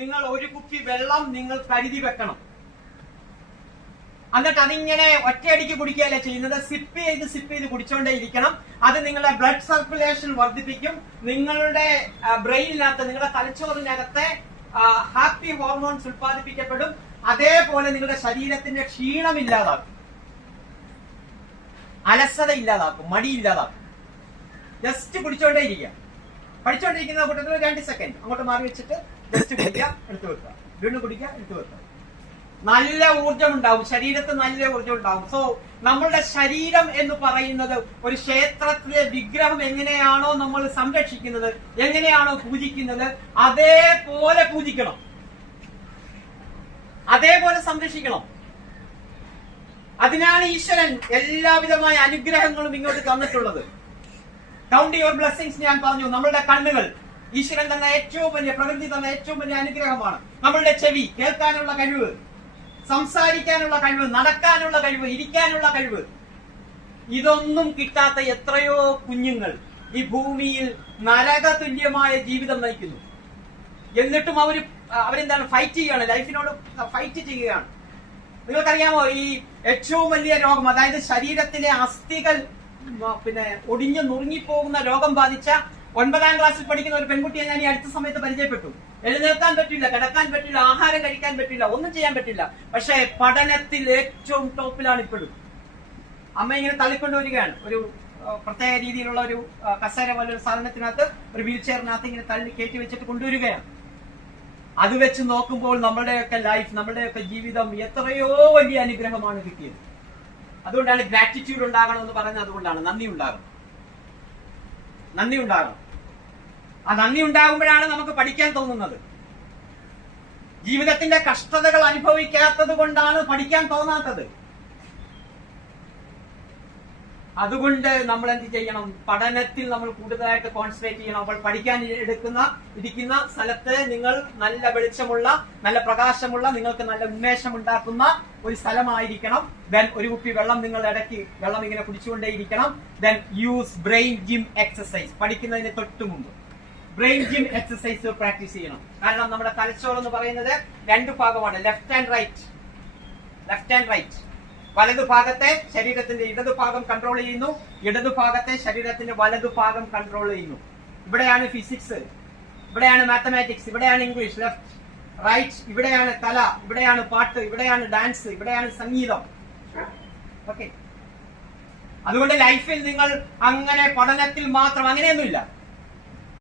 നിങ്ങൾ ഒരു കുപ്പി വെള്ളം നിങ്ങൾ കരുതി വെക്കണം. എന്നിട്ട് അതിങ്ങനെ ഒറ്റയടിക്ക് കുടിക്കുകയല്ല ചെയ്യുന്നത്, സിപ്പ് ചെയ്ത് കുടിച്ചോണ്ടേ ഇരിക്കണം. അത് നിങ്ങളുടെ ബ്ലഡ് സർക്കുലേഷൻ വർദ്ധിപ്പിക്കും. നിങ്ങളുടെ ബ്രെയിനിനകത്ത്, നിങ്ങളുടെ തലച്ചോറിനകത്തെ ഹാപ്പി ഹോർമോൺസ് ഉത്പാദിപ്പിക്കപ്പെടും. അതേപോലെ നിങ്ങളുടെ ശരീരത്തിന്റെ ക്ഷീണം ഇല്ലാതാക്കും, അലസത ഇല്ലാതാക്കും, മടി ഇല്ലാതാക്കും. ജസ്റ്റ് കുടിച്ചോണ്ടേ ഇരിക്കുക. പഠിച്ചോണ്ടിരിക്കുന്ന കൂട്ടത്തിൽ 2 സെക്കൻഡ് അങ്ങോട്ട് മാറി വെച്ചിട്ട് ജസ്റ്റ് കുടിക്കുക, എടുത്തു വെക്കുക, വീണ്ടും കുടിക്കുക, എടുത്തു വെക്കുക. നല്ല ഊർജം ഉണ്ടാവും, ശരീരത്തിൽ നല്ല ഊർജം ഉണ്ടാവും. സോ നമ്മളുടെ ശരീരം എന്ന് പറയുന്നത് ഒരു ക്ഷേത്രത്തിലെ വിഗ്രഹം എങ്ങനെയാണോ നമ്മൾ സംരക്ഷിക്കുന്നത്, എങ്ങനെയാണോ പൂജിക്കുന്നത്, അതേപോലെ പൂജിക്കണം, അതേപോലെ സംരക്ഷിക്കണം. അതിനാണ് ഈശ്വരൻ എല്ലാവിധമായ അനുഗ്രഹങ്ങളും ഇങ്ങോട്ട് തന്നിട്ടുള്ളത്. കൗണ്ട് യുവർ ബ്ലെസ്സിങ്സ് ഞാൻ പറഞ്ഞു. നമ്മളുടെ കണ്ണുകൾ ഈശ്വരൻ തന്ന ഏറ്റവും വലിയ, പ്രകൃതി തന്ന ഏറ്റവും വലിയ അനുഗ്രഹമാണ്. നമ്മളുടെ ചെവി, കേൾക്കാനുള്ള കഴിവ്, സംസാരിക്കാനുള്ള കഴിവ്, നടക്കാനുള്ള കഴിവ്, ഇരിക്കാനുള്ള കഴിവ്. ഇതൊന്നും കിട്ടാത്ത എത്രയോ കുഞ്ഞുങ്ങൾ ഈ ഭൂമിയിൽ നരക തുല്യമായ ജീവിതം നയിക്കുന്നു. എന്നിട്ടും അവരെന്താണ് ഫൈറ്റ് ചെയ്യുകയാണ്, ലൈഫിനോട് ഫൈറ്റ് ചെയ്യുകയാണ്. നിങ്ങൾക്കറിയാമോ, ഈ ഏറ്റവും വലിയ രോഗം, അതായത് ശരീരത്തിലെ അസ്ഥികൾ ഒടിഞ്ഞു നുറുങ്ങിപ്പോകുന്ന രോഗം ബാധിച്ച 9ാം ക്ലാസ്സിൽ പഠിക്കുന്ന ഒരു പെൺകുട്ടിയെ ഞാൻ ഈ അടുത്ത സമയത്ത് പരിചയപ്പെട്ടു. എഴുന്നേൽക്കാൻ പറ്റില്ല, കിടക്കാൻ പറ്റില്ല, ആഹാരം കഴിക്കാൻ പറ്റില്ല, ഒന്നും ചെയ്യാൻ പറ്റില്ല. പക്ഷേ പഠനത്തിൽ ഏറ്റവും ടോപ്പിലാണ് ഇപ്പോഴും. അമ്മ ഇങ്ങനെ തള്ളിക്കൊണ്ടുവരികയാണ്, ഒരു പ്രത്യേക രീതിയിലുള്ള ഒരു കസേര പോലെ ഒരു സാധനത്തിനകത്ത്, ഒരു വീൽ ചെയറിനകത്ത് ഇങ്ങനെ തള്ളി കയറ്റി വെച്ചിട്ട് കൊണ്ടുവരികയാണ്. അത് വെച്ച് നോക്കുമ്പോൾ നമ്മളുടെയൊക്കെ ലൈഫ്, നമ്മളുടെയൊക്കെ ജീവിതം എത്രയോ വലിയ അനുഗ്രഹമാണ് കിട്ടിയത്. അതുകൊണ്ടാണ് ഗ്രാറ്റിറ്റ്യൂഡ് ഉണ്ടാകണം എന്ന് പറയുന്നത്. അതുകൊണ്ടാണ് നന്ദി ഉണ്ടാകണം. ആ നന്ദി ഉണ്ടാകുമ്പോഴാണ് നമുക്ക് പഠിക്കാൻ തോന്നുന്നത്. ജീവിതത്തിന്റെ കഷ്ടതകൾ അനുഭവിക്കാത്തത് കൊണ്ടാണ് പഠിക്കാൻ തോന്നാത്തത്. അതുകൊണ്ട് നമ്മൾ എന്ത് ചെയ്യണം? പഠനത്തിൽ നമ്മൾ കൂടുതലായിട്ട് കോൺസെൻട്രേറ്റ് ചെയ്യണം. അപ്പോൾ പഠിക്കാൻ ഇരിക്കുന്ന സ്ഥലത്ത് നിങ്ങൾ നല്ല വെളിച്ചമുള്ള, നല്ല പ്രകാശമുള്ള, നിങ്ങൾക്ക് നല്ല ഉന്മേഷം ഉണ്ടാക്കുന്ന ഒരു സ്ഥലമായിരിക്കണം. ദെൻ ഒരു കുപ്പി വെള്ളം നിങ്ങൾ ഇടയ്ക്ക് വെള്ളം ഇങ്ങനെ കുടിച്ചുകൊണ്ടേയിരിക്കണം. Then use brain gym exercise. പഠിക്കുന്നതിന് തൊട്ട് മുമ്പ് ബ്രെയിൻ ജിം എക്സസൈസ് പ്രാക്ടീസ് ചെയ്യണം. കാരണം നമ്മുടെ തലച്ചോറ് എന്ന് പറയുന്നത് 2 ഭാഗമാണ്, ലെഫ്റ്റ് ആൻഡ് റൈറ്റ്. വലതുഭാഗത്തെ ശരീരത്തിന്റെ ഇടതുഭാഗം കൺട്രോൾ ചെയ്യുന്നു, ഇടതുഭാഗത്തെ ശരീരത്തിന്റെ വലതുഭാഗം കൺട്രോൾ ചെയ്യുന്നു. ഇവിടെയാണ് ഫിസിക്സ്, ഇവിടെയാണ് മാത്തമാറ്റിക്സ്, ഇവിടെയാണ് ഇംഗ്ലീഷ്. ലെഫ്റ്റ് റൈറ്റ്, ഇവിടെയാണ് കല, ഇവിടെയാണ് പാട്ട്, ഇവിടെയാണ് ഡാൻസ്, ഇവിടെയാണ് സംഗീതം. ഓക്കെ. അതുകൊണ്ട് ലൈഫിൽ നിങ്ങൾ അങ്ങനെ പഠനത്തിൽ മാത്രം അങ്ങനെയൊന്നുമില്ല.